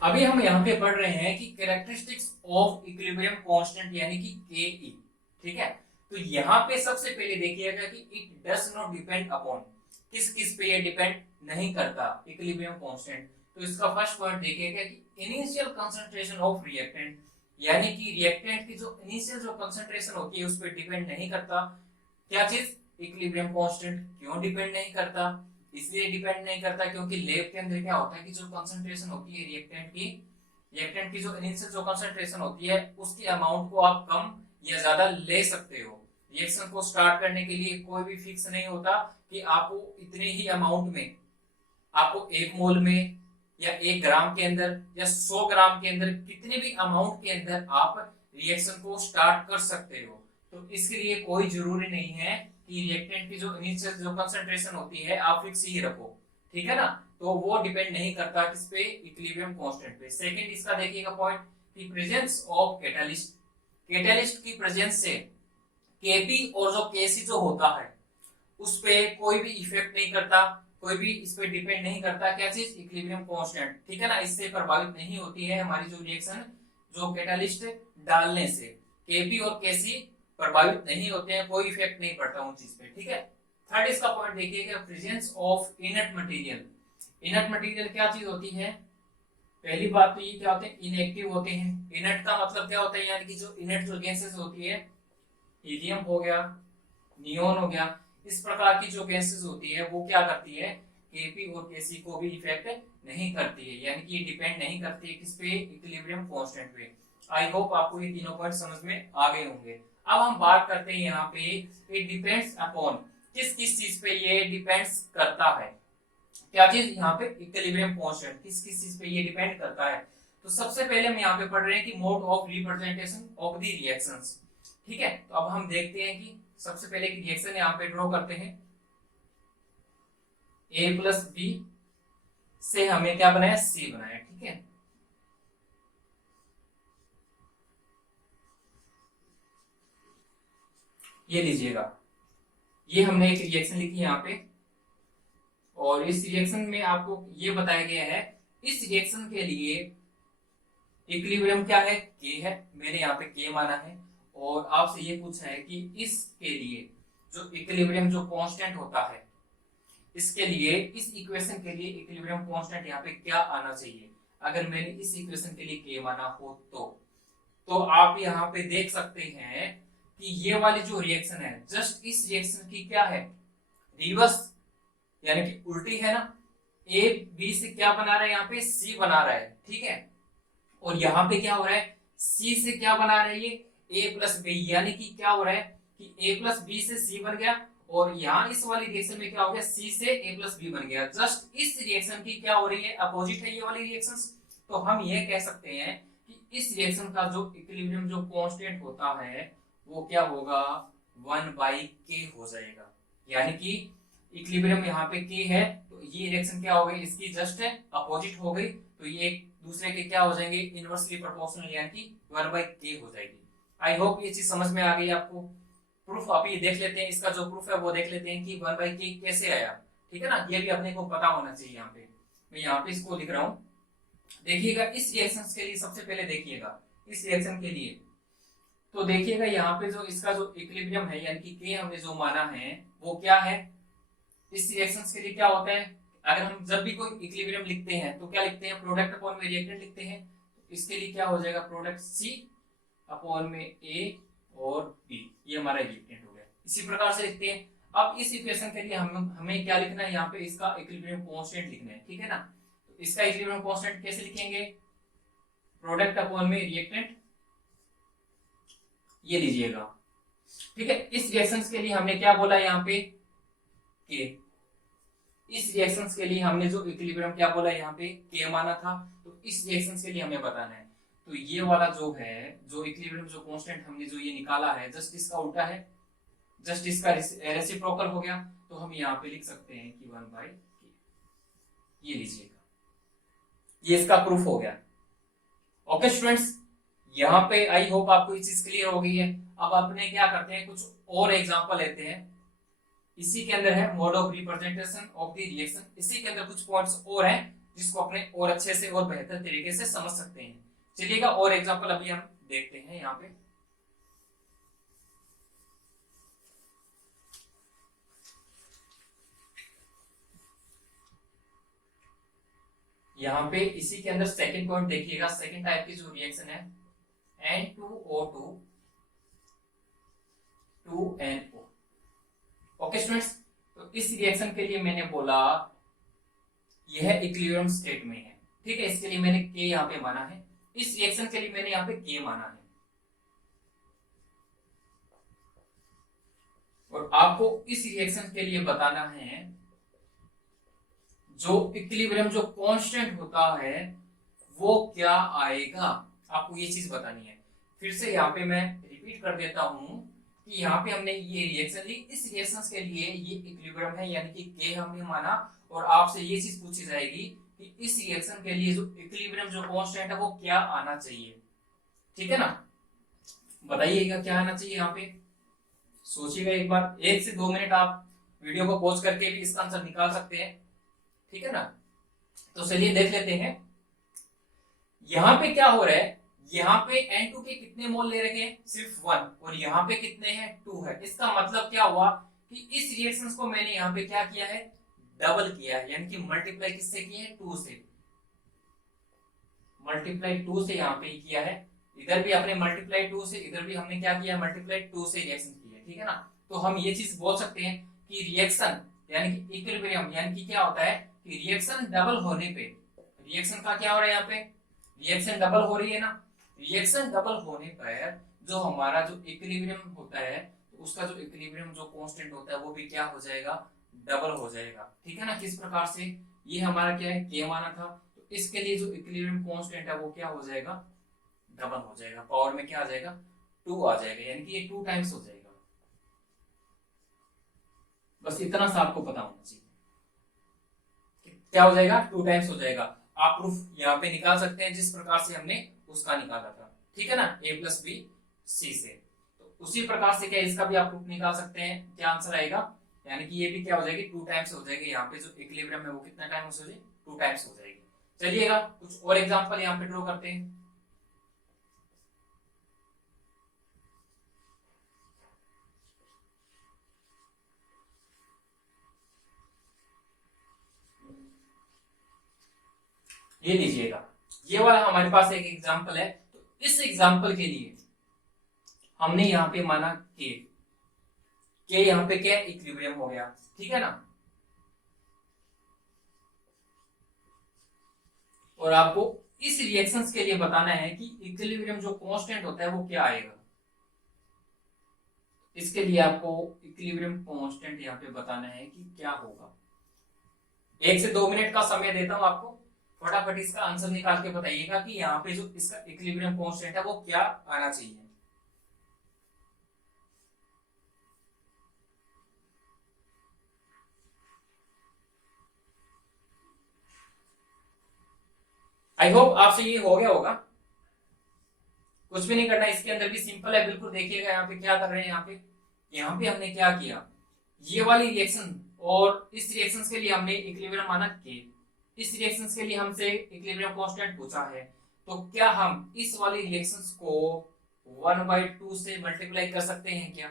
अभी हम यहाँ पे पढ़ रहे हैं कि कैरेक्टरिस्टिक्स ऑफ इक्विलिब्रियम कांस्टेंट यानी कि के। ठीक है, तो यहाँ पे सबसे पहले देखिएगा कि it does not depend upon, किस किस पे ये डिपेंड नहीं करता इक्विलिब्रियम कांस्टेंट। तो इसका फर्स्ट पॉइंट देखिएगा कि इनिशियल कंसंट्रेशन ऑफ रिएक्टेंट, यानी कि रिएक्टेंट की जो इनिशियल जो कंसंट्रेशन होती है उस पर डिपेंड नहीं करता। क्या चीज? Equilibrium constant. क्यों डिपेंड नहीं करता? इसलिए डिपेंड नहीं करता क्योंकि लैब के अंदर क्या होता है कि जो कंसंट्रेशन होती है रिएक्टेंट की जो इनिशियल जो कंसंट्रेशन होती है उसकी अमाउंट को आप कम या ज्यादा ले सकते हो। रिएक्शन को स्टार्ट करने के लिए कोई भी फिक्स नहीं होता कि आपको इतने ही अमाउंट में, आपको 1 मोल में या 1 ग्राम के अंदर या 100 ग्राम के अंदर, कितने भी अमाउंट के अंदर आप रिएक्शन को स्टार्ट कर सकते हो। तो इसके लिए कोई जरूरी नहीं है कि रिएक्टेंट की जो इनिशियल जो कंसंट्रेशन होती है आप फिक्स ही रखो। ठीक है ना, तो वो डिपेंड नहीं करता किस पे, इक्विलिब्रियम कांस्टेंट पे। सेकंड इसका देखिएगा पॉइंट कि प्रेजेंस ऑफ कैटालिस्ट, कैटालिस्ट की प्रेजेंस से केपी और जो केसी जो होता है उस पे कोई भी इफेक्ट नहीं करता, कोई भी इस पे डिपेंड नहीं करता। क्या चीज? Equilibrium constant. ठीक है ना, इससे प्रभावित नहीं होती है हमारी जो रिएक्शन जो कैटालिस्ट डालने से। केपी और केसी प्रभावित नहीं होते हैं, कोई इफेक्ट नहीं पड़ता उन चीज पे। ठीक है, थर्ड इसका पॉइंट देखिएगा presence of inert material. Inert material क्या चीज होती है? पहली बात तो ये क्या होते हैं? इनएक्टिव होते हैं। इनर्ट का मतलब क्या होता है? यानी कि जो इनर्ट जो गैसेस होती है, हीलियम हो गया, नियोन हो गया, इस प्रकार की जो गैसेस होती है वो क्या करती है? केपी और केसी को भी इफेक्ट नहीं करती है, यानी कि ये डिपेंड नहीं करती है किस पे? इक्विलिब्रियम कांस्टेंट पे। आई होप आपको ये तीनों पॉइंट समझ में आ गए होंगे। अब हम बात करते हैं यहाँ पे इट डिपेंड्स अपॉन, किस किस चीज पे ये डिपेंड्स करता है। क्या चीज? यहाँ पे इक्विलिब्रियम कांस्टेंट किस किस चीज पे ये डिपेंड करता है। तो सबसे पहले हम यहाँ पे पढ़ रहे हैं कि mode of representation of the reactions. ठीक है, तो अब हम देखते हैं कि सबसे पहले की रिएक्शन यहाँ पे ड्रॉ करते हैं। ए प्लस बी से हमें क्या बनाया? सी बनाया। ठीक है, ये लीजिएगा, ये हमने एक रिएक्शन लिखी यहाँ पे, और इस रिएक्शन में आपको ये बताया गया है इस रिएक्शन के लिए इक्विलिब्रियम क्या है? के है। मैंने यहाँ पे के माना है। और आपसे ये पूछा है कि इसके लिए जो इक्विलिब्रियम जो कांस्टेंट होता है, इसके लिए इस इक्वेशन के लिए इक्विलिब्रियम कांस्टेंट यहाँ पे क्या आना चाहिए। अगर मैंने इस इक्वेशन के लिए के माना हो तो आप यहाँ पे देख सकते हैं कि ये वाली जो रिएक्शन है जस्ट इस रिएक्शन की क्या है? रिवर्स, यानी कि उल्टी है ना। ए बी से क्या बना रहा है? यहाँ पे सी बना रहा है। ठीक है, और यहाँ पे क्या हो रहा है? सी से क्या बना रहा है? ये ए प्लस बी, यानी कि क्या हो रहा है कि ए प्लस बी से सी बन गया, और यहाँ इस वाली रिएक्शन में क्या हो गया? सी से ए प्लस बी बन गया। जस्ट इस रिएक्शन की क्या हो रही है? अपोजिट है ये वाली रिएक्शंस। तो हम ये कह सकते हैं कि इस रिएक्शन का जो इक्विलिब्रियम जो कांस्टेंट होता है वो क्या होगा? 1/k हो जाएगा। यानी कि इक्विलिब्रियम यहाँ पे k है, तो ये रिएक्शन क्या हो गई? इसकी जस्ट अपोजिट हो गई, तो ये एक दूसरे के क्या हो जाएंगे? इनवर्सली प्रोपोर्शनल, यानी कि 1/k हो जाएगी। आई होप ये चीज समझ में आ गई आपको। प्रूफ आप ये देख लेते हैं, इसका जो प्रूफ है वो देख लेते हैं कि 1/k कैसे आया। ठीक है ना, ये भी अपने को पता होना चाहिए। यहाँ पे मैं यहाँ पे इसको लिख रहा हूँ। देखिएगा इस रिएक्शन के लिए, सबसे पहले देखिएगा इस रिएक्शन के लिए, तो देखिएगा यहाँ पे जो इसका जो इक्विलिब्रियम है यानी कि के हमने जो माना है वो क्या है? इस रिएक्शंस के लिए क्या होता है? अगर हम जब भी कोई इक्विलिब्रियम लिखते हैं तो क्या लिखते हैं? प्रोडक्ट अपॉन में रिएक्टेंट लिखते हैं। तो इसके लिए क्या हो जाएगा? प्रोडक्ट सी अपॉन में ए और बी, ये हमारा रिएक्टेंट हो गया। इसी प्रकार से लिखते हैं। अब इस इक्वेशन के लिए हमें क्या लिखना है? यहाँ पे इसका इक्विलिब्रियम कांस्टेंट लिखना है। ठीक है ना, तो इसका इक्विलिब्रियम कांस्टेंट कैसे लिखेंगे? प्रोडक्ट अपॉन में रिएक्टेंट, ये लीजिएगा। ठीक है, इस रिएक्शंस के लिए हमने क्या बोला यहाँ पे? के। इस रिएक्शंस के लिए हमने जो इक्विलिब्रियम क्या बोला यहाँ पे? के माना था। तो इस रिएक्शंस के लिए हमें बताना है, तो ये वाला जो है जो इक्विलिब्रियम जो कांस्टेंट हमने जो ये निकाला है जस्ट इसका उल्टा है, जस्ट इसका रेसिप्रोकल हो गया। तो हम यहाँ पे लिख सकते हैं कि 1/k, ये लीजिएगा, ये इसका प्रूफ हो गया। ओके स्टूडेंट्स, यहाँ पे आई होप आपको ये चीज क्लियर हो गई है। अब अपने क्या करते हैं, कुछ और एग्जांपल लेते हैं। इसी के अंदर है mode of representation of the reaction, इसी के अंदर कुछ पॉइंट्स और हैं जिसको अपने और अच्छे से और बेहतर तरीके से समझ सकते हैं। चलिएगा और एग्जांपल अभी हम देखते हैं। यहाँ पे इसी के अंदर सेकंड पॉइंट देखिएगा, सेकंड टाइप की जो रिएक्शन है N2O2 2NO। ओके स्टूडेंट्स, तो इस रिएक्शन के लिए मैंने बोला यह इक्विलिब्रियम स्टेट में है, ठीक है, इसके लिए मैंने K यहाँ पे माना है, इस रिएक्शन के लिए मैंने यहाँ पे K माना है। और आपको इस रिएक्शन के लिए बताना है जो इक्विलिब्रियम जो कांस्टेंट होता है वो क्या आएगा, आपको ये चीज बतानी है। फिर से यहाँ पे मैं रिपीट कर देता हूं कि यहाँ पे हमने ये रिएक्शन ली, इस रिएक्शन के लिए ये इक्विलिब्रियम है यानी कि K हमने माना, और आपसे ये चीज पूछी जाएगी कि इस रिएक्शन के लिए जो इक्विलिब्रियम जो कांस्टेंट है वो क्या आना चाहिए, ठीक है ना। बताइएगा क्या आना चाहिए, यहाँ पे सोचिएगा एक बार, 1 से 2 मिनट आप वीडियो को पॉज करके भी इसका आंसर निकाल सकते हैं, ठीक है ना। तो चलिए देख लेते हैं यहाँ पे क्या हो रहा है। यहाँ पे N2 के कितने मोल ले रखे हैं, सिर्फ 1, और यहाँ पे कितने हैं, 2 है। इसका मतलब क्या हुआ कि इस रिएक्शंस को मैंने यहाँ पे क्या किया है, डबल किया है, यानी कि मल्टीप्लाई किससे किए हैं, 2 से, मल्टीप्लाई 2 से यहाँ पे किया है। इधर भी आपने मल्टीप्लाई 2 से, इधर भी हमने क्या किया, मल्टीप्लाई 2 से रिएक्शन किया है, ठीक है ना। तो हम ये चीज बोल सकते हैं कि रिएक्शन यानी कि इक्विलिब्रियम यानी कि क्या होता है कि रिएक्शन डबल होने पे, रिएक्शन का क्या हो रहा है यहाँ पे, रिएक्शन डबल हो रही है ना, रिएक्शन डबल होने पर जो हमारा जो इक्विलिब्रियम होता है तो उसका जो इक्विलिब्रियम जो कांस्टेंट होता है वो भी क्या हो जाएगा, डबल हो जाएगा, ठीक है ना। किस प्रकार से, ये हमारा क्या है, K माना था, तो इसके लिए जो इक्विलिब्रियम कांस्टेंट है वो क्या हो जाएगा, डबल हो जाएगा, पावर में क्या आ जाएगा, 2 आ जाएगा, यानी कि ये 2 टाइम्स हो जाएगा। बस इतना सा आपको पता होना चाहिए, क्या हो जाएगा, 2 टाइम्स हो जाएगा। आप प्रूफ यहाँ पे निकाल सकते हैं जिस प्रकार से हमने उसका निकाला था, ठीक है ना, A+B C से। तो उसी प्रकार से क्या इसका भी आप प्रूफ निकाल सकते हैं, क्या आंसर आएगा, यानी कि ये भी क्या हो जाएगी, 2 टाइम्स हो जाएगी। यहाँ पे जो इक्विलिब्रियम है वो कितना टाइम हो जाएगी, 2 टाइम्स हो जाएगी। चलिएगा कुछ और एग्जांपल यहाँ पे ड्रॉ करते हैं। ये लीजिएगा, ये वाला हमारे पास एक एग्जांपल है। तो इस एग्जांपल के लिए हमने यहाँ पे माना के यहाँ पे क्या इक्विलिब्रियम हो गया, ठीक है ना। और आपको इस रिएक्शंस के लिए बताना है कि इक्विलिब्रियम जो कांस्टेंट होता है वो क्या आएगा। इसके लिए आपको इक्विलिब्रियम कांस्टेंट यहाँ पे बताना है कि क्या होगा। 1 से 2 मिनट का समय देता हूं आपको, फटाफट इसका आंसर निकाल के बताइएगा कि यहाँ पे जो इसका इक्विलिब्रियम कांस्टेंट है वो क्या आना चाहिए। आई होप आपसे ये हो गया होगा, कुछ भी नहीं करना, इसके अंदर भी सिंपल है बिल्कुल। देखिएगा यहाँ पे क्या कर रहे हैं, यहाँ पे हमने क्या किया, ये वाली रिएक्शन और इस रिएक्शन के लिए हमने इक्विलिब्रियम माना के, इस रिएक्शन के लिए हमसे इक्विलिब्रियम कांस्टेंट पूछा है, तो क्या हम इस वाली रिएक्शंस को 1/2 से मल्टीप्लाई कर सकते हैं क्या,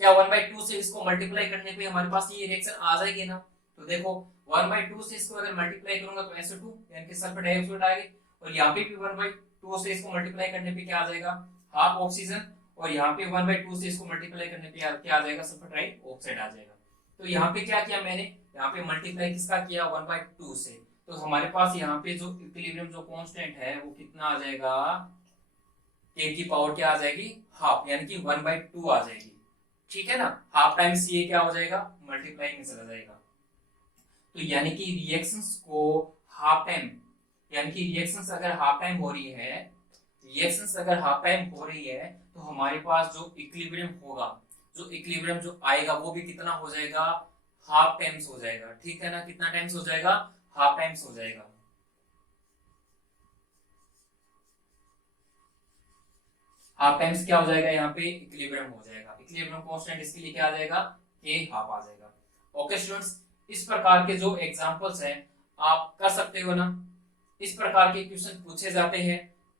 क्या 1/2 से इसको मल्टीप्लाई करने पे हमारे पास ये रिएक्शन आ जाएगी ना। तो देखो 1/2 से इसको अगर मल्टीप्लाई करूंगा तो SO2 यानी कि सल्फर डाइऑक्साइड आएगी, और यहाँ पे भी 1/2 से इसको मल्टीप्लाई करने पे क्या आ जाएगा, हाफ ऑक्सीजन, और यहाँ पे 1/2 से इसको मल्टीप्लाई करने पे क्या आ जाएगा, सल्फर डाइऑक्साइड आ जाएगा। तो यहाँ पे क्या किया मैंने, यहाँ पे मल्टीप्लाई किसका किया, 1/2 से। तो हमारे पास यहाँ पे जो इक्विलिब्रियम जो कांस्टेंट है वो कितना आ जाएगा, k की पावर क्या आ जाएगी, हाफ, यानी कि 1/2 आ जाएगी, ठीक है ना। हाफ टाइम्स ये क्या हो जाएगा, मल्टीप्लाई में चला जाएगा। तो यानी कि रिएक्शंस को हाफ टाइम, यानी कि रिएक्शंस अगर हाफ टाइम हो रही है, रिएक्शंस अगर हाफ टाइम हो रही है तो हमारे पास जो इक्विलिब्रियम होगा, जो इक्विलिब्रियम जो आएगा वो भी कितना हो जाएगा, हाफ टाइम्स हो जाएगा, ठीक है ना। कितना टाइम्स हो जाएगा, हाफ टाइम्स हो जाएगा। हाफ टाइम्स क्या हो जाएगा, यहाँ पे इक्विलिब्रियम हो जाएगा, इक्विलिब्रियम कांस्टेंट इसके लिए क्या आ जाएगा, के हाफ आ जाएगा। ओके स्टूडेंट्स, इस प्रकार के जो एग्जांपल्स हैं आप कर सकते हो ना। इस प्रकार के क्वेश्चन पूछे जाते हैं,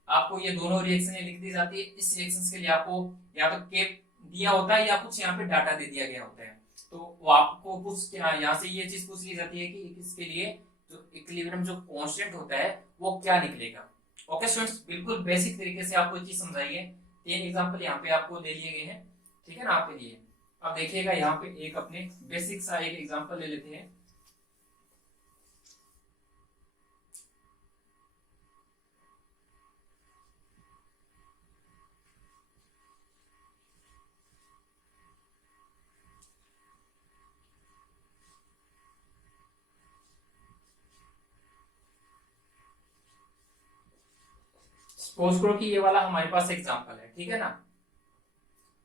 आपको ये दोनों रिएक्शन लिख दी जाती है। इस रिएक्शन के लिए आपको या तो के दिया होता है या कुछ यहाँ पे डाटा दे दिया गया होता है, तो वो आपको कुछ यहाँ से ये चीज पूछ ली जाती है कि इसके लिए जो इक्विलिब्रियम जो कांस्टेंट होता है वो क्या निकलेगा। ओके स्टूडेंट्स, बिल्कुल बेसिक तरीके से आपको ये चीज समझाई है। 3 एग्जांपल यहाँ पे आपको ले लिए गए हैं, ठीक है ना, आपके लिए। अब देखिएगा यहाँ पे एक अपने बेसिक सा एक एग्जांपल ले लेते हैं। सपोज करो कि ये वाला हमारे पास एग्जांपल है, ठीक है ना।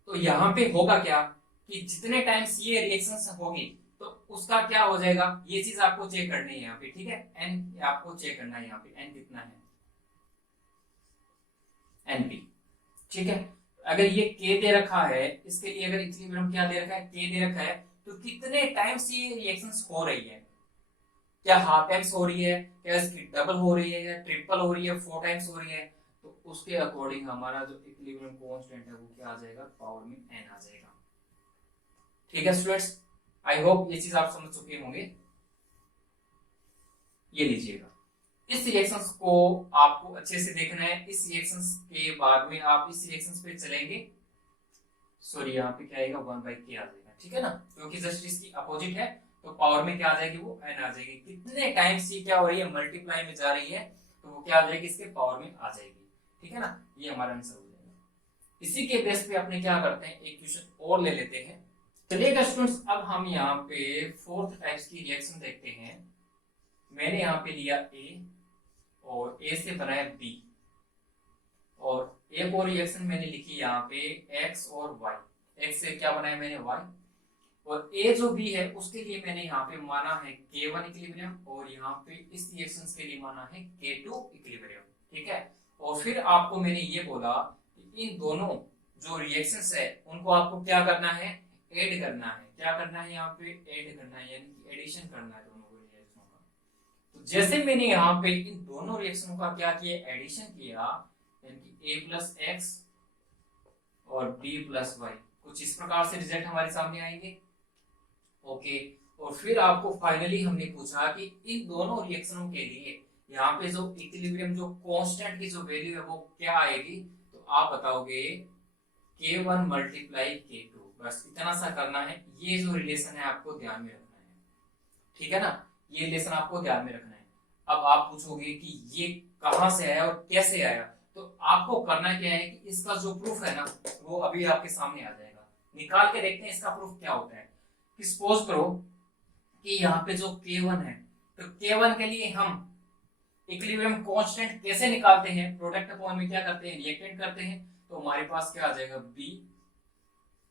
तो यहाँ पे होगा क्या कि जितने टाइम्स ये रिएक्शन होगी तो उसका क्या हो जाएगा, ये चीज आपको चेक करनी है यहाँ पे, ठीक है। एन आपको चेक करना है, यहाँ पे एन कितना है, एनपी, ठीक है। अगर ये के दे रखा है, इसके लिए अगर इक्विलिब्रियम क्या दे रखा है, के दे रखा है, तो कितने टाइम्स ये रिएक्शंस हो रही है, क्या हाफ टाइम्स हो रही है, क्या इसकी डबल हो रही है, या ट्रिपल हो रही है, 4 टाइम्स हो रही है, तो उसके अकॉर्डिंग हमारा जो इक्विलिब्रियम कांस्टेंट है वो क्या आ जाएगा, पावर में एन आ जाएगा। ठीक है स्टूडेंट्स, आई होप ये चीज आप समझ चुके होंगे। ये लीजिएगा, इस रिएक्शंस को आपको अच्छे से देखना है। इस रिएक्शंस के बाद में आप इस रिएक्शंस पे चलेंगे, सॉरी यहाँ पे क्या आएगा, 1/k आ जाएगा, ठीक है ना, क्योंकि जस्ट इसकी अपोजिट है, तो पावर में क्या आ जाएगी, वो n आ जाएगी। कितने टाइम्स ये क्या हो रही है, मल्टीप्लाई में जा रही है, तो वो क्या आ जाएगी, इसके पावर में आ जाएगी, ठीक है ना। ये हमारा आंसर हो जाएगा। इसी के बेस पे अपने क्या करते हैं, एक क्वेश्चन और ले लेते हैं। चलिएगा स्टूडेंट्स, अब हम यहाँ पे फोर्थ टाइप्स की रिएक्शन देखते हैं। मैंने यहाँ पे लिया ए और ए से बनाया बी, और एक और रिएक्शन मैंने लिखी यहाँ पे एक्स और वाई। एक्स से क्या बनाया मैंने, वाई, और ए जो बी है उसके लिए मैंने यहाँ पे माना है K1 इक्विलिब्रियम, और यहाँ पे इस रिएक्शन के लिए माना है K2 इक्विलिब्रियम, ठीक है। और फिर आपको मैंने ये बोला कि इन दोनों जो रिएक्शंस है उनको आपको क्या करना है, ऐड करना है। क्या करना है, यहाँ पे ऐड करना है, यानी कि एडिशन करना है दोनों को रिएक्शनों का। तो जैसे मैंने यहाँ पे इन दोनों रिएक्शनों का क्या किया, एडिशन किया, यानी कि a प्लस एक्स और b प्लस वाई, कुछ इस प्रकार से रिजल्ट हमारे सामने आएंगे। ओके, और फिर आपको फाइनली हमने पूछा कि इन दोनों रिएक्शनों के लिए यहाँ पे जो इक्विलिब्रियम जो कांस्टेंट की जो वैल्यू है वो क्या आएगी, तो आप बताओगे K1 मल्टीप्लाई K2। बस इतना सा करना है। ये जो रिलेशन है आपको ध्यान में रखना है, ठीक है ना, ये रिलेशन आपको ध्यान में रखना है। अब आप पूछोगे कि ये कहां से आया और कैसे आया, तो आपको करना क्या है कि इसका जो प्रूफ है ना वो अभी आपके सामने आ जाएगा। निकाल के देखते हैं इसका प्रूफ क्या होता है। कि सपोज करो कि यहाँ पे जो K1 है, तो K1 के लिए हम इक्विलिब्रियम कांस्टेंट कैसे निकालते हैं, प्रोडक्ट अपॉन में क्या करते हैं, रिएक्टेंट करते हैं, तो हमारे पास क्या आ जाएगा, B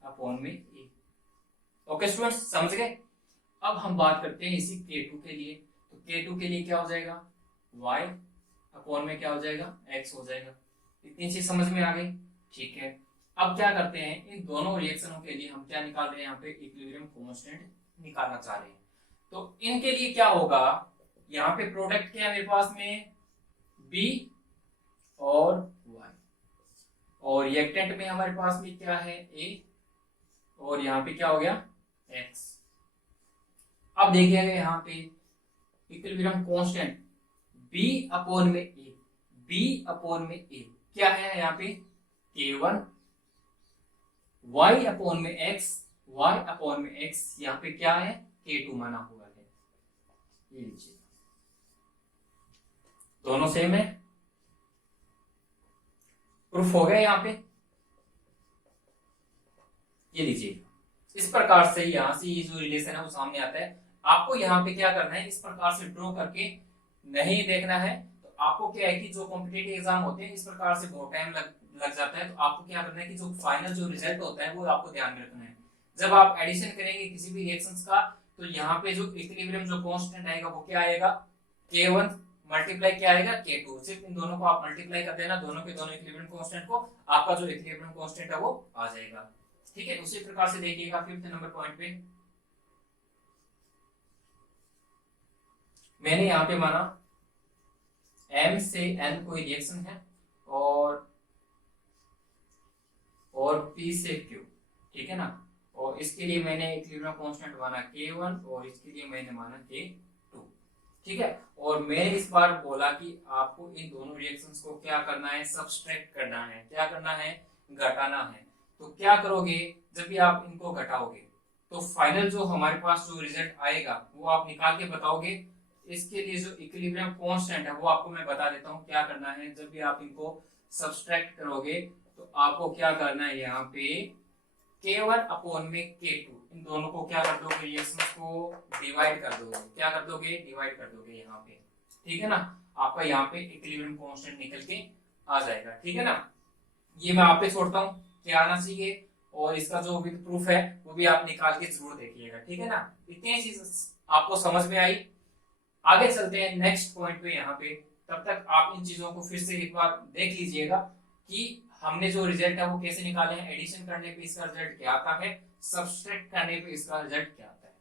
अपॉन में A। ओके स्टूडेंट्स, समझ गए। अब हम बात करते हैं इसी K2 के लिए, तो K2 के लिए क्या हो जाएगा, Y अपॉन में क्या हो जाएगा, X हो जाएगा। इतनी चीज समझ में आ गई, ठीक है। अब क्या करते हैं, इन दोनों रिएक्शनों के लिए हम क्या निकाल रहे हैं, यहाँ पे इक्विलिब्रियम कांस्टेंट निकालना चाह रहे हैं। तो इनके लिए क्या होगा, यहाँ पे प्रोडक्ट क्या है मेरे पास में, B और Y, और रिएक्टेंट में हमारे पास में क्या है, A, और यहाँ पे क्या हो गया, X। अब देखिएगा यहाँ पे इक्विलिब्रियम कांस्टेंट B अपॉन में A, B अपॉन में A क्या है, यहाँ पे K1, Y अपॉन में X, Y अपॉन में X, यहाँ पे क्या है, K2 माना हुआ है। ये लीजिए, दोनों सेम है, प्रूफ हो गया यहाँ पे। ये लीजिए, इस प्रकार से यहाँ से ये जो रिलेशन है वो सामने आता है। आपको यहाँ पे क्या करना है, इस प्रकार से ड्रॉ करके नहीं देखना है। तो आपको क्या है कि जो कॉम्पिटिटिव एग्जाम होते हैं इस प्रकार से बहुत टाइम लग जाता है, तो आपको क्या करना है कि जो फाइनल जो रिजल्ट होता है वो आपको ध्यान में रखना है। जब आप एडिशन करेंगे किसी भी रिएक्शंस का, तो यहाँ पे जो इक्विलिब्रियम जो कांस्टेंट आएगा वो क्या आएगा, K1 मल्टीप्लाई क्या आएगा, K2। सिर्फ इन दोनों को आप मल्टीप्लाई कर देना, दोनों के दोनों इक्विलिब्रियम कांस्टेंट को, आपका जो इक्विलिब्रियम कांस्टेंट है वो आ जाएगा, ठीक है। उसी प्रकार से देखिएगा 5th नंबर पॉइंट पे, मैंने यहाँ पे माना M से N कोई रिएक्शन है और P से Q, ठीक है ना। और इसके लिए मैंने इक्विलिब्रियम कांस्टेंट माना K1 और इसके लिए मैंने माना K2, ठीक है। और मैंने इस बार बोला कि आपको इन दोनों रिएक्शंस को क्या करना है, सब्सट्रैक्ट करना है। क्या करना है, घटाना है। तो क्या करोगे, जब भी आप इनको घटाओगे तो फाइनल जो हमारे पास जो रिजल्ट आएगा वो आप निकाल के बताओगे। इसके लिए जो इक्विलिब्रियम कांस्टेंट है वो आपको मैं बता देता हूँ क्या करना है। जब भी आप इनको सब्सट्रैक्ट करोगे तो आपको क्या करना है, यहाँ पे K1 अपॉन में K2, इन दोनों को क्या कर दोगे, रिएक्शंस को डिवाइड कर दोगे। क्या कर दोगे, डिवाइड कर दोगे यहाँ पे, ठीक है ना। आपका यहाँ पे इक्विलिब्रियम कांस्टेंट निकल के आ जाएगा, ठीक है ना। ये मैं आप पे छोड़ता हूँ क्या आना चाहिए, और इसका जो विद प्रूफ है वो भी आप निकाल के जरूर देखिएगा, ठीक है ना। इतनी चीज आपको समझ में आई। आगे चलते हैं नेक्स्ट पॉइंट पे यहाँ पे। तब तक आप इन चीजों को फिर से एक बार देख लीजिएगा कि हमने जो रिजल्ट है वो कैसे निकाले हैं। एडिशन करने पे इसका रिजल्ट क्या आता है, सब्सट्रैक्ट करने पे इसका रिजल्ट क्या आता है।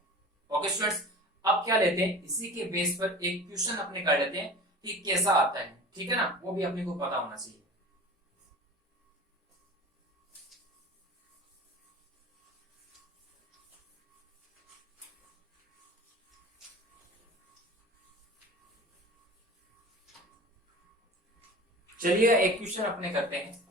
ओके स्टूडेंट्स, अब क्या लेते हैं, इसी के बेस पर एक क्वेश्चन अपने कर लेते हैं कि कैसा आता है, ठीक है ना। वो भी अपने को पता होना चाहिए। चलिए एक क्वेश्चन अपने करते हैं।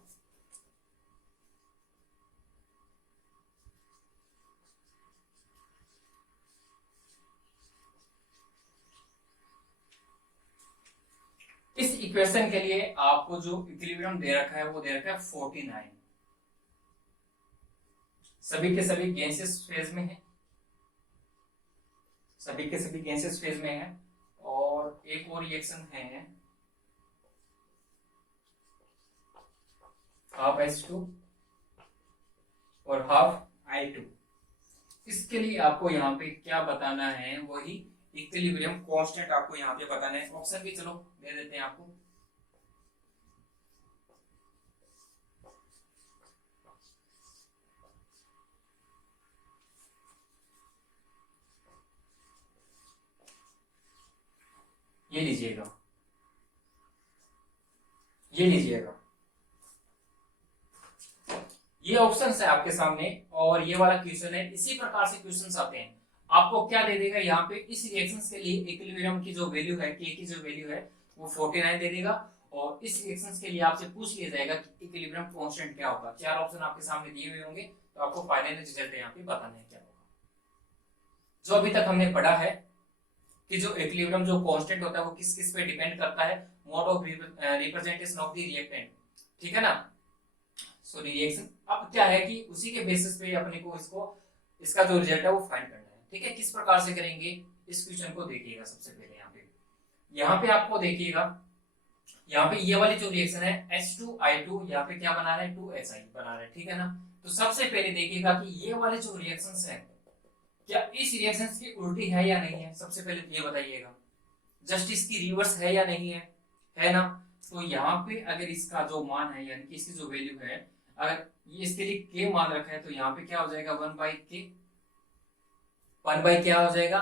इस इक्वेशन के लिए आपको जो इक्विलिब्रियम दे रखा है वो दे रखा है 49। सभी के सभी गैसेस फेज में है, सभी के सभी गैसेस फेज में है। और एक और रिएक्शन है हाफ H2 और हाफ I2। इसके लिए आपको यहाँ पे क्या बताना है, वही इक्विलिब्रियम कांस्टेंट आपको यहाँ पे बताना है। ऑप्शन भी चलो दे देते हैं आपको। ये लीजिएगा, ये लीजिएगा, ये ऑप्शन है आपके सामने। और ये वाला क्वेश्चन है, इसी प्रकार से क्वेश्चन आते हैं। आपको क्या दे देगा यहाँ पे, इस रिएक्शन के लिए इक्विलिब्रियम की जो वैल्यू है, के की जो वैल्यू है वो 49 दे देगा। और इस रिएक्शन के लिए आपसे पूछ लिया जाएगा कि इक्विलिब्रियम कांस्टेंट क्या होगा। चार ऑप्शन आपके सामने दिए हुए होंगे, तो आपको फाइनल रिजल्ट यहाँ पे बताना है क्या होगा। जो अभी तक हमने पढ़ा है कि जो इक्विलिब्रियम जो कांस्टेंट होता है वो किस किस पे डिपेंड करता है, mode of representation of the reactant, ठीक है ना। सो रिएक्शन अब क्या है कि उसी के बेसिस पे अपने को इसका जो रिजल्ट है वो फाइंड करना है, ठीक है। किस प्रकार से करेंगे, इस क्वेश्चन को देखिएगा। सबसे पहले यहाँ पे आपको देखिएगा, यहाँ पे ये वाली जो रिएक्शन है H2I2, यहाँ पे क्या बना रहा है, 2HI बना रहा है, ठीक है ना। तो सबसे पहले देखिएगा कि ये वाले जो रिएक्शंस है क्या इस रिएक्शंस की उल्टी है या नहीं है। सबसे पहले ये बताइएगा, जस्ट इसकी रिवर्स है या नहीं है ना। तो यहाँ पे अगर इसका जो मान है यानी कि इसकी जो वैल्यू है, अगर ये इसके लिए के मान रखा है तो यहाँ पे क्या हो जाएगा, 1/k, 1/k क्या हो जाएगा,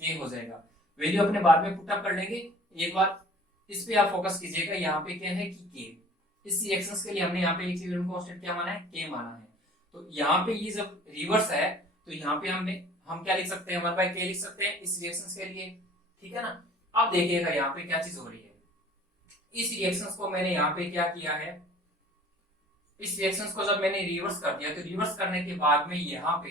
के हो जाएगा। वैल्यू अपने बाद में पुट अप कर लेंगे। एक बार इस पे आप फोकस कीजिएगा, यहाँ पे क्या है कि के। इस रिएक्शंस के लिए हमने यहाँ पे इक्विलिब्रियम कांस्टेंट क्या माना है, के माना है। तो यहाँ पे ये जब रिवर्स है तो यहाँ पे हम क्या लिख सकते हैं, 1/k लिख सकते हैं इस रिएक्शंस के लिए, ठीक है ना। अब देखिएगा यहाँ पे क्या चीज हो रही है, इस रिएक्शंस को मैंने यहाँ पे क्या किया है, इस रिएक्शंस को जब मैंने रिवर्स कर दिया तो रिवर्स करने के बाद में यहाँ पे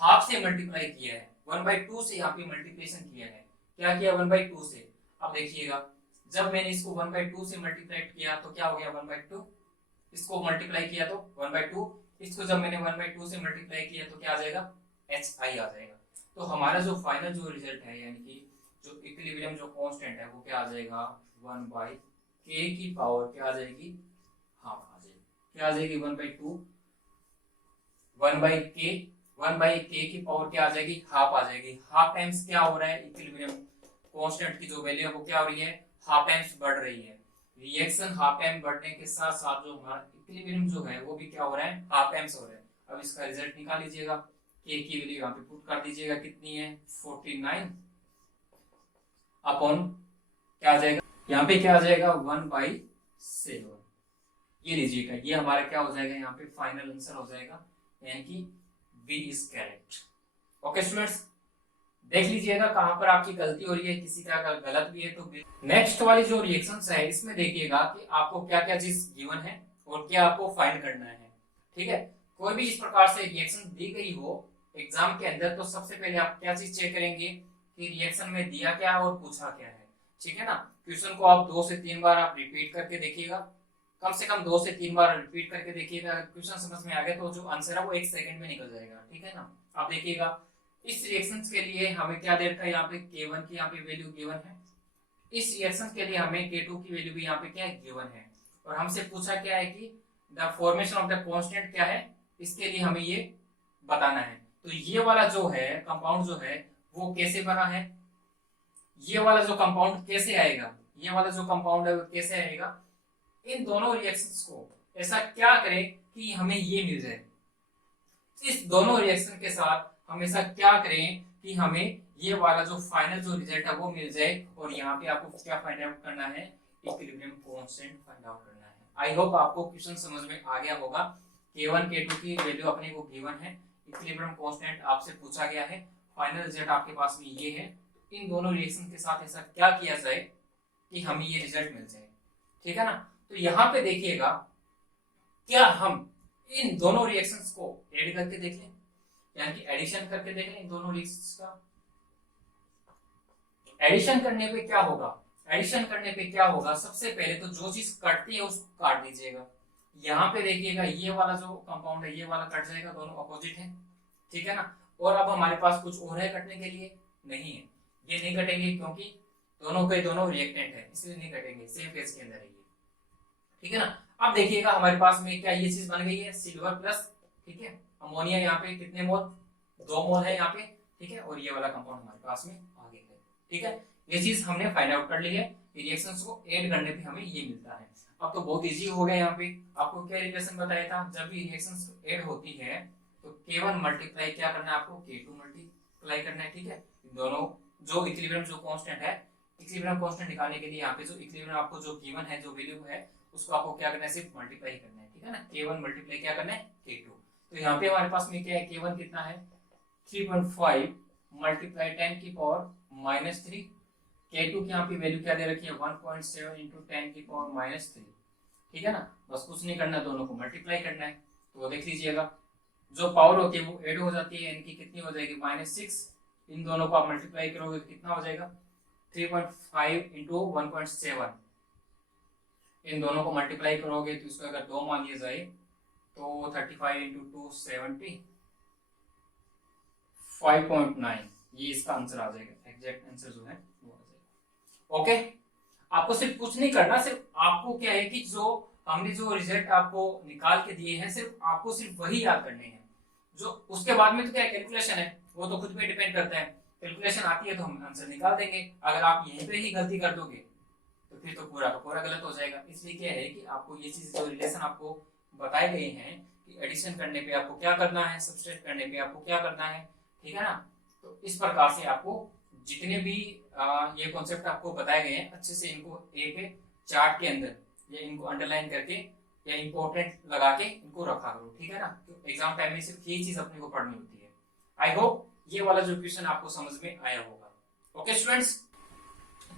हाफ से मल्टीप्लाई किया है, 1/2 से यहाँ पे मल्टीप्लिकेशन किया है। क्या किया, 1/2 से। अब देखिएगा जब मैंने इसको 1/2 से मल्टीप्लाई किया तो क्या हो गया, 1/2। इसको मल्टीप्लाई किया तो 1/2, इसको जब मैंने 1/2 से मल्टीप्लाई किया तो क्या आ जाएगा, HI आ जाएगा। तो हमारा जो फाइनल जो रिजल्ट है यानी कि जो इक्विलिब्रियम जो कांस्टेंट है वो क्या आ जाएगा, 1/k की पावर क्या आ जाएगी, हाफ आ जाएगी। क्या आ जाएगी, 1/2, 1/k की पावर क्या आ जाएगी, हाफ आ जाएगी। हाफ टाइम्स क्या हो रहा है, इक्विलिब्रियम कांस्टेंट की जो वैल्यू है वो क्या हो रही है, हाफ टाइम्स बढ़ रही है। रिएक्शन हाफ टाइम बढ़ने के साथ साथ जो हमारा इक्विलिब्रियम जो है वो भी क्या हो रहा है, हाफ टाइम्स हो रहा है। अब इसका रिजल्ट निकाल लीजिएगा, के की वैल्यू यहाँ पे पुट कर दीजिएगा, कितनी है, 49 अपॉन क्या आ जाएगा, यहाँ पे क्या आ जाएगा 1/7। ये लीजिएगा, ये हमारा क्या हो जाएगा यहाँ पे फाइनल आंसर हो जाएगा, यानी कि B is correct. Okay students, देख लीजिएगा कहां पर आपकी गलती हो रही है, किसी का अगर गलत भी है तो। नेक्स्ट वाली जो रिएक्शंस है इसमें देखिएगा कि आपको क्या क्या चीज गिवन है और क्या आपको फाइंड करना है। ठीक है, कोई भी इस प्रकार से रिएक्शन दी गई हो एग्जाम के अंदर, तो सबसे पहले आप क्या चीज चेक करेंगे कि रिएक्शन में दिया क्या है और पूछा क्या है। ठीक है ना, क्वेश्चन को आप 2 से 3 बार आप रिपीट करके देखिएगा, कम से कम 2 से 3 बार रिपीट करके देखिएगा। क्वेश्चन समझ में आ गया तो जो आंसर है वो 1 सेकंड में निकल जाएगा। ठीक है ना, आप देखिएगा इस रिएक्शन के लिए हमें क्या दे रखा है, यहाँ पे K1 की यहाँ पे वैल्यू गिवन है। इस रिएक्शन के लिए हमें K2 की वैल्यू भी यहाँ पे क्या है गिवन है, और हमसे पूछा क्या है कि the formation of the constant क्या है, इसके लिए हमें ये बताना है। तो ये वाला जो है कंपाउंड जो है वो कैसे बना है, ये वाला जो कंपाउंड कैसे आएगा, ये वाला जो कंपाउंड है वो कैसे आएगा। इन दोनों रिएक्शंस को ऐसा क्या करें कि हमें ये मिल जाए, इस दोनों रिएक्शन के साथ हमेशा क्या करें कि हमें ये वाला जो फाइनल जो रिजल्ट है वो मिल जाए। और यहाँ पे आपको क्या फाइंड आउट करना है, इक्विलिब्रियम कांस्टेंट फाइंड आउट करना है। आई होप आपको क्वेश्चन समझ में आ गया होगा। K1 K2 की वैल्यू अपने को गिवन है, इक्विलिब्रियम कांस्टेंट आपसे पूछा गया है, फाइनल रिजल्ट आपके पास में ये है। इन दोनों रिएक्शन के साथ ऐसा क्या किया जाए कि हमें ये रिजल्ट मिल जाए। ठीक है ना, तो यहाँ पे देखिएगा क्या हम इन दोनों रिएक्शंस को ऐड करके देख लें, यानी कि एडिशन करके देख लें इन दोनों रिएक्शंस का। एडिशन करने पे क्या होगा, एडिशन करने पे क्या होगा, सबसे पहले तो जो चीज कटती है उसको काट दीजिएगा। यहाँ पे देखिएगा ये वाला जो कंपाउंड है ये वाला कट जाएगा, दोनों अपोजिट है। ठीक है ना, और अब हमारे पास कुछ और है कटने के लिए, नहीं है, ये नहीं कटेंगे क्योंकि दोनों के दोनों रिएक्टेंट है, इसलिए नहीं कटेंगे, सेम फेज के अंदर है ये। ठीक है ना, अब देखिएगा हमारे पास में क्या ये चीज बन गई है, सिल्वर प्लस, ठीक है, अमोनिया यहाँ पे कितने मोल, 2 मोल है यहाँ पे। ठीक है, और ये वाला कंपाउंड हमारे पास में आ गया है। ठीक है, ये चीज हमने फाइंड आउट कर ली है, रिएक्शंस को ऐड करने पे हमें ये मिलता है। अब तो बहुत इजी हो गया, यहाँ पे आपको क्या रिलेशन बताया था, जब भी रिएक्शंस ऐड होती है तो K1 मल्टीप्लाई क्या करना है आपको, K2 मल्टीप्लाई करना है। ठीक है, दोनों जो इक्विलिब्रियम जो कांस्टेंट है, इक्विलिब्रियम कांस्टेंट निकालने के लिए यहाँ पे जो इक्विलिब्रियम आपको जो गिवन है, जो वैल्यू है, उसको आपको क्या करना है, सिर्फ मल्टीप्लाई करना है। ठीक है ना, K1 मल्टीप्लाई क्या करना है, K2। तो यहाँ पे हमारे पास में क्या है, K1 कितना है 3.5 मल्टीप्लाई 10 की पावर -3। K2 की यहाँ पे वैल्यू क्या दे रखी है 1.7 इंटू 10 की पावर -3। ठीक है ना, बस कुछ नहीं करना, दोनों को मल्टीप्लाई करना है। तो देख लीजिएगा जो पावर होती है वो ऐड हो जाती है, यानी कि कितनी हो जाएगी -6। इन दोनों को आप मल्टीप्लाई करोगे तो कितना हो जाएगा 3.5 इंटू 1.7। इन दोनों को मल्टीप्लाई करोगे तो इसको अगर 2 मान लिया जाए तो 35 इंटू 2 70, 5.9, ये इसका आंसर आ जाएगा, एग्जैक्ट आंसर जो है वो आ जाएगा। ओके, आपको सिर्फ कुछ नहीं करना, सिर्फ आपको क्या है कि जो हमने जो रिजल्ट आपको निकाल के दिए हैं सिर्फ आपको सिर्फ वही याद करने हैं। जो उसके बाद में तो क्या कैलकुलेशन है वो तो खुद पे डिपेंड करता है, कैलकुलेशन आती है तो हम आंसर निकाल देंगे। अगर आप यहीं पे ही गलती कर दोगे तो फिर तो पूरा का पूरा गलत हो जाएगा। इसलिए क्या है कि आपको ये चीज जो रिलेशन आपको बताए गए हैं कि एडिशन करने पे आपको क्या करना है, सब्सट्रैक्ट करने पे आपको क्या करना है। ठीक है ना, तो इस प्रकार से आपको जितने भी ये कॉन्सेप्ट आपको बताए गए हैं अच्छे से इनको एक चार्ट के अंदर या इनको अंडरलाइन करके या इंपॉर्टेंट लगा के इनको रखा करो। ठीक है ना, तो एग्जाम टाइम में सिर्फ यही चीज अपने को पढ़नी होती है। आई होप ये वाला जो क्वेश्चन आपको समझ में आया होगा। ओके स्टूडेंट्स,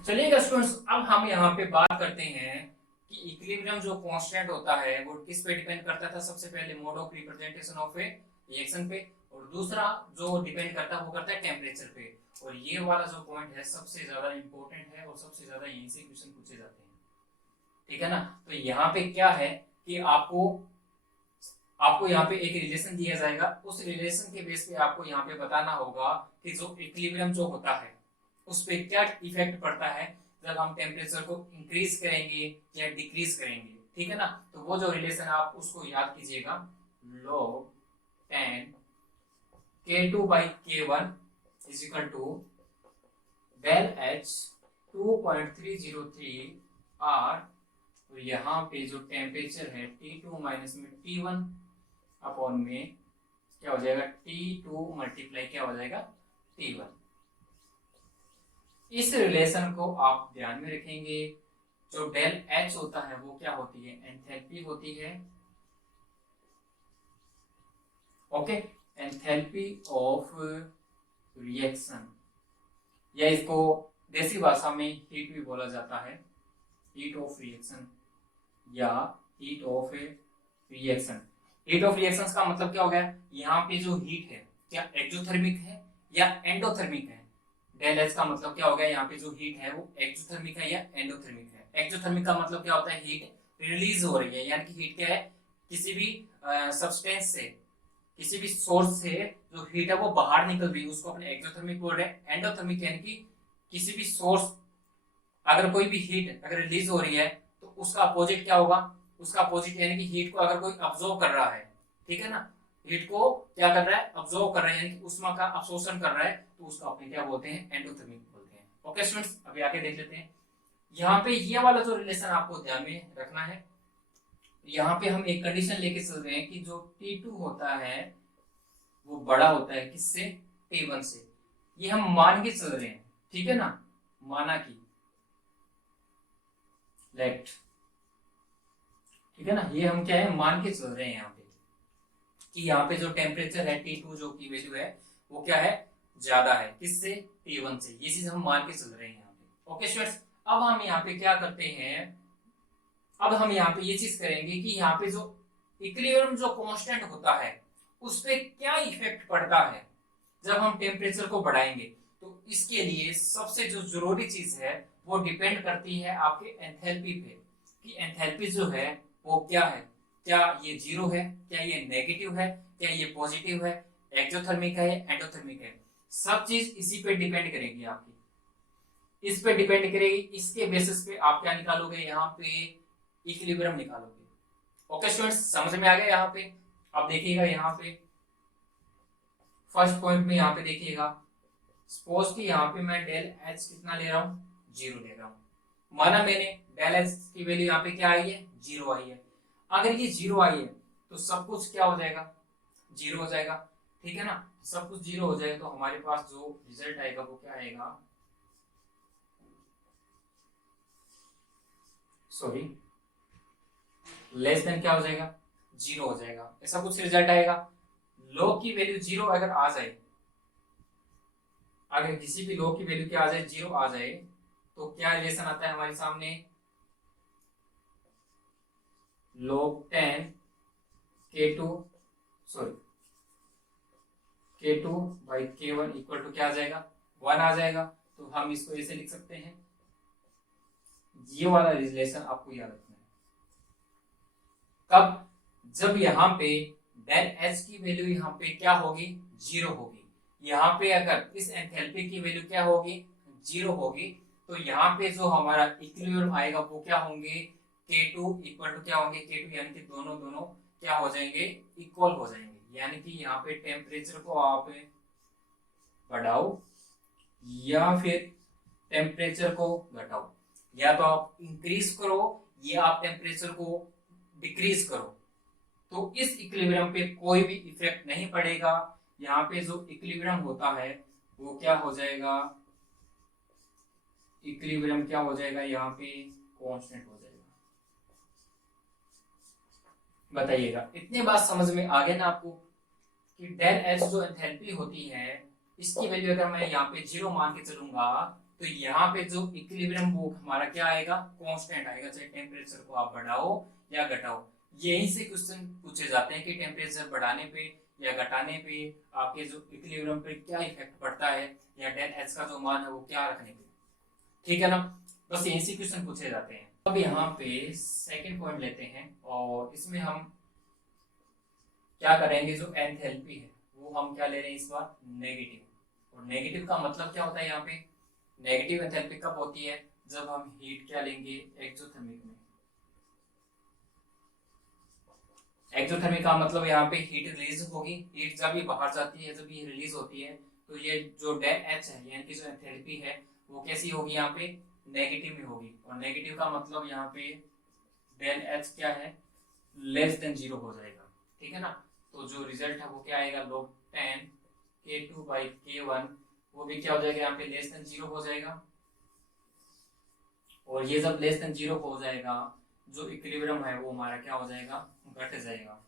चलिएगा स्टूडेंट्स, अब हम यहाँ पे बात करते हैं कि इक्विलिब्रियम जो कांस्टेंट होता है वो किस पे डिपेंड करता था। सबसे पहले mode of representation of A reaction पे, और दूसरा जो डिपेंड करता है वो करता है टेम्परेचर पे। और ये वाला जो पॉइंट है सबसे ज्यादा इंपॉर्टेंट है और सबसे ज्यादा यहीं से क्वेश्चन पूछे जाते हैं। ठीक है ना, तो यहाँ पे क्या है कि आपको यहाँ पे एक रिलेशन दिया जाएगा, उस रिलेशन के बेस पे आपको यहाँ पे बताना होगा कि जो इक्विलिब्रियम जो होता है उस पे क्या इफेक्ट पड़ता है जब हम टेम्परेचर को इंक्रीज करेंगे या डिक्रीज करेंगे। ठीक है ना, तो वो जो रिलेशन आप उसको याद कीजिएगा, log 10 K2/K1 is equal to del H 2.303 R। तो यहाँ पे जो टेम्परेचर है T2 माइनस में T1 अपॉन में क्या हो जाएगा T2 मल्टीप्लाई क्या हो जाएगा T1। इस रिलेशन को आप ध्यान में रखेंगे। जो डेल एच होता है वो क्या होती है, एंथैल्पी होती है। ओके, एंथैल्पी ऑफ रिएक्शन, या इसको देसी भाषा में हीट भी बोला जाता है, हीट ऑफ रिएक्शन या heat of reaction. Heat of reactions का मतलब क्या हो गया, यहाँ पे जो हीट है क्या एक्सोथर्मिक है या एंडोथर्मिक है। डेल एच का मतलब क्या हो गया, यहाँ पे जो हीट है वो एक्सोथर्मिक है या एंडोथर्मिक है। एक्सोथर्मिक का मतलब क्या होता है, हीट रिलीज हो रही है, यानी कि हीट क्या है, किसी भी सब्सटेंस से, किसी भी सोर्स से जो हीट है वो बाहर निकल रही है, उसको अपने एक्सोथर्मिक बोल रहे हैं। एंडोथर्मिक यानी कि किसी भी सोर्स, अगर कोई भी हीट अगर रिलीज हो रही है तो उसका अपोजिट क्या होगा, उसका अपोजिट यानी कि हीट को अगर कोई अब्जॉर्व कर रहा है, ठीक है ना, हीट को क्या कर रहा है, अब्जॉर्व कर रहा है, यानी कि उष्मा का अवशोषण कर रहा है, तो उसको अपने क्या बोलते हैं, एंडोथर्मिक बोलते हैं। ओके स्टूडेंट्स, अभी आगे देख लेते हैं। यहाँ पे ये वाला जो रिलेशन आपको ध्यान में रखना है, यहाँ पे हम एक कंडीशन लेके चल रहे हैं कि जो T2 होता है वो बड़ा होता है किससे, T1 से। ये हम मान के चल रहे हैं, ठीक है ना, माना कि लेट, ठीक है ना, ये हम क्या है, मान के चल रहे हैं यहाँ पे कि यहाँ पे जो टेम्परेचर है T2 जो की वैल्यू है वो क्या है, ज्यादा है किससे, T1 से। ये चीज हम मान के चल रहे हैं यहाँ पे। ओके स्टूडेंट्स, अब हम यहाँ पे क्या करते हैं, अब हम यहाँ पे ये चीज करेंगे कि यहाँ पे जो इक्विलिब्रियम जो कांस्टेंट होता है उस पे क्या इफेक्ट पड़ता है जब हम टेम्परेचर को बढ़ाएंगे। तो इसके लिए सबसे जो जरूरी चीज है वो डिपेंड करती है आपके एंथैल्पी पे, कि एंथैल्पी जो है वो क्या है, क्या ये जीरो है, क्या ये नेगेटिव है, क्या ये पॉजिटिव है, एक्सोथर्मिक है, एंडोथर्मिक है। सब चीज इसी पे डिपेंड करेगी आपकी, इस पे डिपेंड करेगी। इसके बेसिस पे आप क्या निकालोगे, यहाँ पे इक्विलिब्रियम निकालोगे। ओके स्टूडेंट्स, समझ में आ गया यहाँ पे। अब देखिएगा यहाँ पे फर्स्ट पॉइंट में, यहाँ पे देखिएगा, सपोज कि यहाँ पे मैं डेल एच कितना ले रहा हूँ, जीरो ले रहा हूँ। माना मैंने डेल एच की वैल्यू यहाँ पे क्या आई है, जीरो आई है। अगर ये जीरो आई है तो सब कुछ क्या हो जाएगा, जीरो हो जाएगा, ठीक है ना। सब कुछ जीरो हो जाएगा तो हमारे पास जो रिजल्ट आएगा वो क्या आएगा, सॉरी, लेस देन क्या हो जाएगा, जीरो हो जाएगा, ऐसा कुछ रिजल्ट आएगा। लो की वैल्यू जीरो अगर आ जाए, अगर किसी भी लो की वैल्यू क्या आ जाए, जीरो आ जाए, तो क्या रिलेशन आता है हमारे सामने, log 10 K2 sorry K2 by K1 equal to क्या आ जाएगा, 1 आ जाएगा। तो हम इसको ऐसे लिख सकते हैं, ये वाला रिलेशन आपको याद रखना है। कब, जब यहाँ पे डेल एच की वैल्यू यहाँ पे क्या होगी, जीरो होगी। यहाँ पे अगर इस एंथैल्पी की वैल्यू क्या होगी, जीरो होगी, तो यहाँ पे जो हमारा इक्विलिब्रियम आएगा वो क्या होंगे, K2 इक्वल टू क्या होंगे, K2 यानी कि दोनों दोनों क्या हो जाएंगे, इक्वल हो जाएंगे। यानी कि यहाँ पे टेम्परेचर को आप बढ़ाओ या फिर टेम्परेचर को घटाओ, या तो आप इंक्रीज करो या आप टेम्परेचर को डिक्रीज करो, तो इस इक्विलिब्रियम पे कोई भी इफेक्ट नहीं पड़ेगा। यहाँ पे जो इक्विलिब्रियम होता है वो क्या हो जाएगा, इक्विलिब्रियम क्या हो जाएगा, यहाँ पे कांस्टेंट हो जाएगा। बताइएगा, इतनी बात समझ में आ गया ना आपको कि डेल एच जो एंथैल्पी होती है इसकी वैल्यू अगर मैं यहाँ पे जीरो मान के चलूंगा तो यहाँ पे जो इक्विलिब्रियम वो हमारा क्या आएगा, कांस्टेंट आएगा, चाहे टेम्परेचर को आप बढ़ाओ या घटाओ। यहीं से क्वेश्चन पूछे जाते हैं कि टेम्परेचर बढ़ाने पे या घटाने पे आपके जो इक्विलिब्रियम पे क्या इफेक्ट पड़ता है, या डेल एच का जो मान है वो क्या रखने पे, ठीक है ना। बस यहीं से क्वेश्चन पूछे जाते हैं। अब यहाँ पे सेकंड पॉइंट लेते हैं और इसमें हम क्या करेंगे, जो एंथैल्पी है वो हम क्या ले रहे हैं इस बार, नेगेटिव। और नेगेटिव का मतलब क्या होता है, यहाँ पे नेगेटिव एंथैल्पी कब होती है, जब हम हीट क्या लेंगे, एक्सोथर्मिक में। एक्सोथर्मिक का मतलब यहाँ पे हीट रिलीज होगी, हीट जब ये बाहर जाती है, जब ये रिलीज होती है, तो ये जो डेल एच है यानी कि जो एंथैल्पी है वो कैसी होगी, यहाँ पे नेगेटिव में होगी। और नेगेटिव का मतलब यहाँ पे डेल एच क्या है, लेस देन जीरो हो जाएगा, ठीक है ना। तो जो रिजल्ट है वो क्या आएगा, log 10 K2 बाई K1 वो भी क्या हो जाएगा, यहाँ पे लेस देन जीरो हो जाएगा। और ये जब लेस देन 0 हो जाएगा, जो इक्विलिब्रियम है वो हमारा क्या हो जाएगा, घट जाएगा।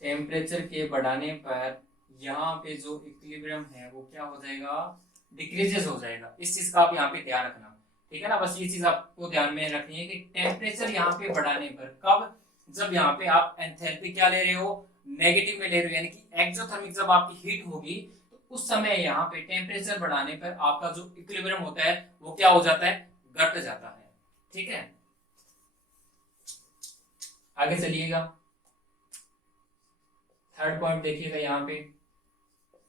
टेम्परेचर के बढ़ाने पर यहाँ पे जो इक्विलिब्रियम है वो क्या हो जाएगा, डिक्रीजेस हो जाएगा। इस चीज का आप यहाँ पे ध्यान रखना, ठीक है ना। बस ये चीज आपको ध्यान में रखनी है कि टेम्परेचर यहाँ पे बढ़ाने पर कब, जब यहाँ पे आप एंथैल्पी क्या ले रहे हो, नेगेटिव में ले रहे हो, यानी कि एक्सोथर्मिक जब आपकी हीट होगी तो उस समय यहाँ पे टेम्परेचर बढ़ाने पर आपका जो इक्विलिब्रियम होता है वो क्या हो जाता है, घट जाता है, ठीक है। आगे चलिएगा, थर्ड पॉइंट देखिएगा यहाँ पे,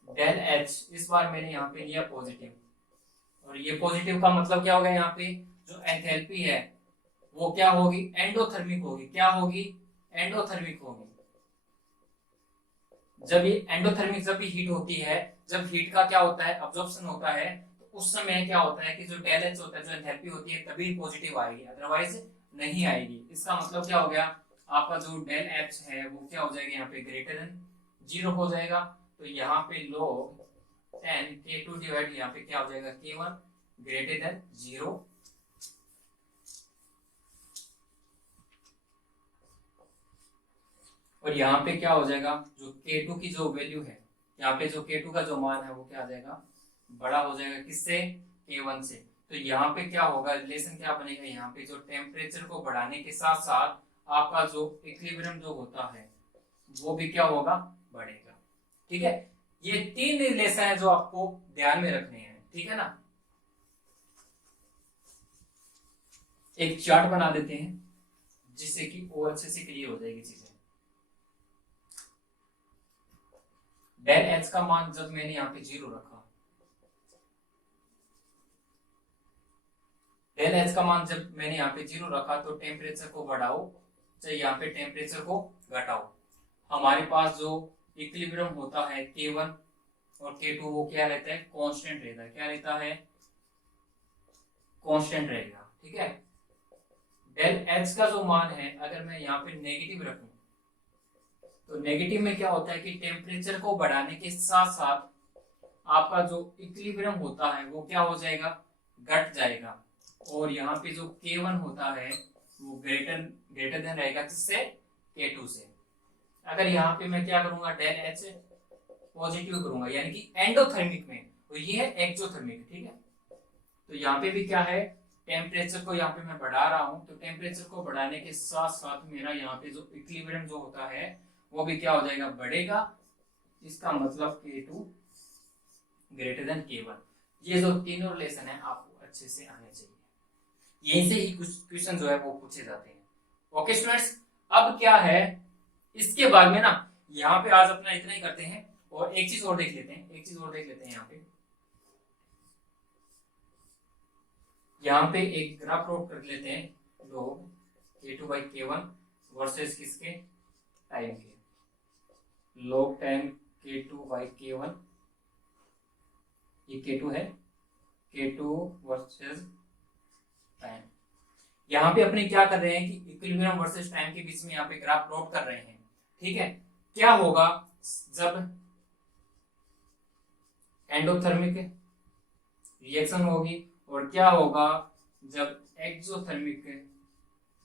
डेल एच, इस बार मैंने यहाँ पे लिया पॉजिटिव, और ये पॉजिटिव का मतलब क्या होगा, यहाँ पे जो एंथैल्पी है वो क्या होगी, एंडोथर्मिक होगी। क्या होगी, एंडोथर्मिक होगी। जब ये एंडोथर्मिक, जब भी हीट होती है, जब हीट का क्या होता है, अब्जॉर्प्शन होता है, तो उस समय क्या होता है कि जो डेल एच होता है, जो एंथैल्पी होती है, तभी पॉजिटिव आएगी, अदरवाइज नहीं आएगी। इसका मतलब क्या हो गया, आपका जो डेल एच है वो क्या हो जाएगा, यहाँ पे ग्रेटर देन 0 हो जाएगा। तो यहाँ पे log 10 K2 डिवाइड यहाँ पे क्या हो जाएगा, K1 ग्रेटर देन 0। और यहाँ पे क्या हो जाएगा, जो K2 की जो वैल्यू है, यहाँ पे जो K2 का जो मान है वो क्या आ जाएगा, बड़ा हो जाएगा, किससे, K1 से। तो यहाँ पे क्या होगा, रिलेशन क्या बनेगा, यहाँ पे जो टेम्परेचर को बढ़ाने के साथ साथ आपका जो इक्विलिब्रियम जो होता है वो भी क्या होगा, बढ़ेगा, ठीक है। ये 3 रिलेशन है जो आपको ध्यान में रखने हैं, ठीक है ना। एक चार्ट बना देते हैं जिससे कि और अच्छे से क्लियर हो जाएगी चीजें। डेल एच का मान जब मैंने यहाँ पे 0 रखा, डेल एच का मान जब मैंने यहाँ पे 0 रखा, तो टेम्परेचर को बढ़ाओ चाहे यहाँ पे टेम्परेचर को घटाओ, हमारे पास जो इक्विलिब्रियम होता है K1 और K2 वो क्या रहता है, कांस्टेंट रहता है। क्या रहता है, कांस्टेंट रहेगा, ठीक है। डेल एच का जो मान है, अगर मैं यहाँ पे नेगेटिव रखूं, तो नेगेटिव में क्या होता है कि टेम्परेचर को बढ़ाने के साथ साथ आपका जो इक्विलिब्रियम होता है वो क्या हो जाएगा, घट जाएगा। और यहाँ पे जो K1 होता है वो ग्रेटर ग्रेटर देन रहेगा, किससे, K2 से। अगर यहाँ पे मैं क्या करूंगा, डेल एच पॉजिटिव करूंगा, यानी कि एंडोथर्मिक में, तो ये है एक्सोथर्मिक, ठीक है। तो यहाँ पे भी क्या है, टेम्परेचर को यहाँ पे मैं बढ़ा रहा हूँ, तो टेम्परेचर को बढ़ाने के साथ साथ मेरा यहाँ पे जो इक्विलिब्रियम जो होता है वो भी क्या हो जाएगा, बढ़ेगा। इसका मतलब K2 ग्रेटर देन K1। ये जो तीनों रिलेशन है आपको अच्छे से आने चाहिए, यहीं से ही कुछ क्वेश्चन जो है वो पूछे जाते हैं। ओके स्टूडेंट्स, अब क्या है, इसके बाद में ना यहाँ पे आज अपना इतना ही करते हैं, और एक चीज और देख लेते हैं, एक चीज और देख लेते हैं। यहाँ पे एक ग्राफ प्लॉट कर लेते हैं, log K2 by K1 versus किसके, टाइम के, log time K2 by K1, ये K2 है, K2 वर्सेस टाइम। यहाँ पे अपने क्या कर रहे हैं कि इक्विलिब्रियम वर्सेस टाइम के बीच में यहाँ पे ग्राफ प्लॉट कर रहे हैं, ठीक है। क्या होगा जब एंडोथर्मिक रिएक्शन होगी, और क्या होगा जब एक्सोथर्मिक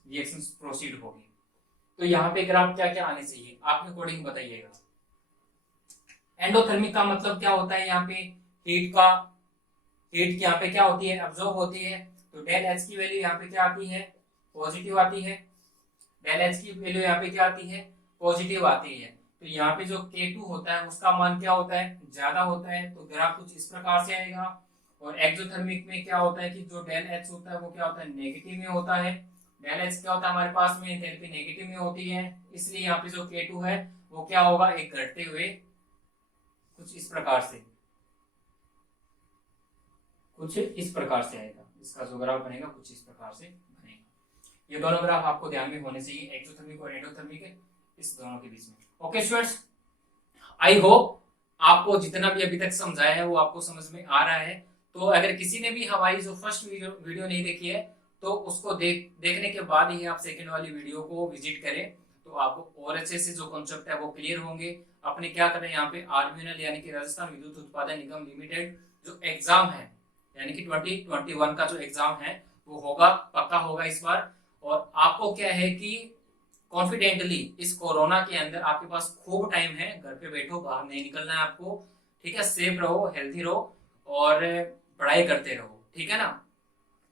रिएक्शन प्रोसीड होगी। तो यहाँ पे ग्राफ क्या क्या आने चाहिए, आपके अकॉर्डिंग बताइएगा। एंडोथर्मिक का मतलब क्या होता है, यहाँ पे हीट यहाँ पे क्या होती है, अब्जॉर्ब होती है। तो डेल एच की वैल्यू यहाँ पे क्या आती है, पॉजिटिव आती है। डेल एच की वैल्यू यहाँ पे क्या आती है, पॉजिटिव आती है। तो यहाँ पे जो K2 होता है उसका मान क्या होता है, ज्यादा होता है, तो ग्राफ कुछ इस प्रकार से आएगा। और एक्सोथर्मिक में क्या होता है कि जो डेल एच होता है वो क्या होता है, नेगेटिव में होता है। डेल एच क्या होता है हमारे पास में, एंथैल्पी नेगेटिव में होती है, इसलिए यहाँ पे जो K2 है वो क्या होगा, एक घटते हुए कुछ इस प्रकार से, कुछ इस प्रकार से आएगा। इसका जो ग्राफ बनेगा कुछ इस प्रकार से बनेगा। ये दोनों ग्राफ आपको ध्यान में होने चाहिए, एक्सोथर्मिक और एंडोथर्मिक, इस दोनों के बीच में। ओके स्टूडेंट्स, आई होप आपको जितना भी अभी तक समझाया है वो आपको समझ में आ रहा है। तो अगर किसी ने भी हमारी जो फर्स्ट वीडियो नहीं देखी है तो उसको देखने के बाद ही आप सेकंड वाली वीडियो को विजिट करें, तो आपको और अच्छे से जो कॉन्सेप्ट है वो क्लियर होंगे। अपने क्या करें, यहाँ पे आरबीएनएल यानी कि राजस्थान विद्युत उत्पादन निगम लिमिटेड जो एग्जाम है, यानी कि 2021 का जो एग्जाम है वो होगा, पक्का होगा इस बार। और आपको क्या है कि कॉन्फिडेंटली इस कोरोना के अंदर आपके पास खूब टाइम है, घर पे बैठो, बाहर नहीं निकलना है आपको, ठीक है। सेफ रहो, हेल्थी रहो और पढ़ाई करते रहो, ठीक है ना।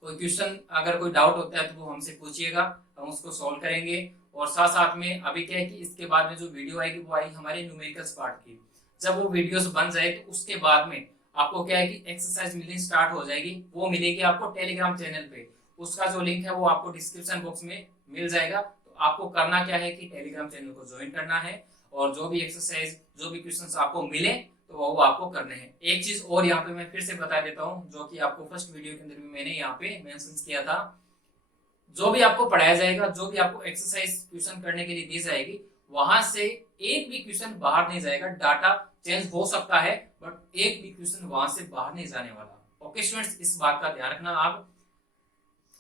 कोई क्वेश्चन अगर कोई डाउट होता है तो वो हमसे पूछिएगा, हम उसको सॉल्व करेंगे। और साथ साथ में अभी क्या है कि इसके बाद में जो वीडियो आएगी वो आएगी हमारे न्यूमेरिकल्स पार्ट की। जब वो वीडियोस बन जाए तो उसके बाद में आपको क्या है कि एक्सरसाइज मिलनी स्टार्ट हो जाएगी, वो मिलेगी आपको टेलीग्राम चैनल पे। उसका जो लिंक है वो आपको डिस्क्रिप्शन बॉक्स में मिल जाएगा। तो आपको करना क्या है कि टेलीग्राम चैनल को ज्वाइन करना है और जो भी एक्सरसाइज, जो भी क्वेश्चन आपको मिले तो वो आपको करने हैं। एक चीज और यहाँ पे मैं फिर से बता देता हूँ, जो कि आपको फर्स्ट वीडियो के अंदर भी मैंने यहाँ पे मेंशन किया था। जो भी आपको पढ़ाया जाएगा, जो भी आपको एक्सरसाइज क्वेश्चन करने के लिए दी जाएगी, वहां से एक भी क्वेश्चन बाहर नहीं जाएगा। डाटा चेंज हो सकता है बट एक भी क्वेश्चन वहां से बाहर नहीं जाने वाला। ओके स्टूडेंट्स, इस बात का ध्यान रखना आप।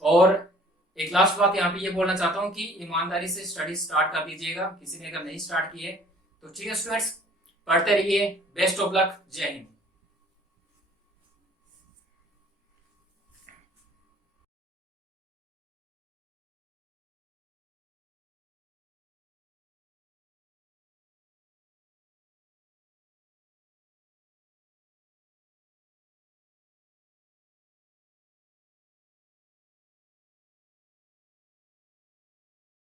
और एक लास्ट बात यहाँ पे ये बोलना चाहता हूँ कि ईमानदारी से स्टडी स्टार्ट कर दीजिएगा, किसी ने अगर नहीं स्टार्ट की है तो। ठीक है स्टूडेंट्स, पढ़ते रहिए, बेस्ट ऑफ लक, जय हिंद।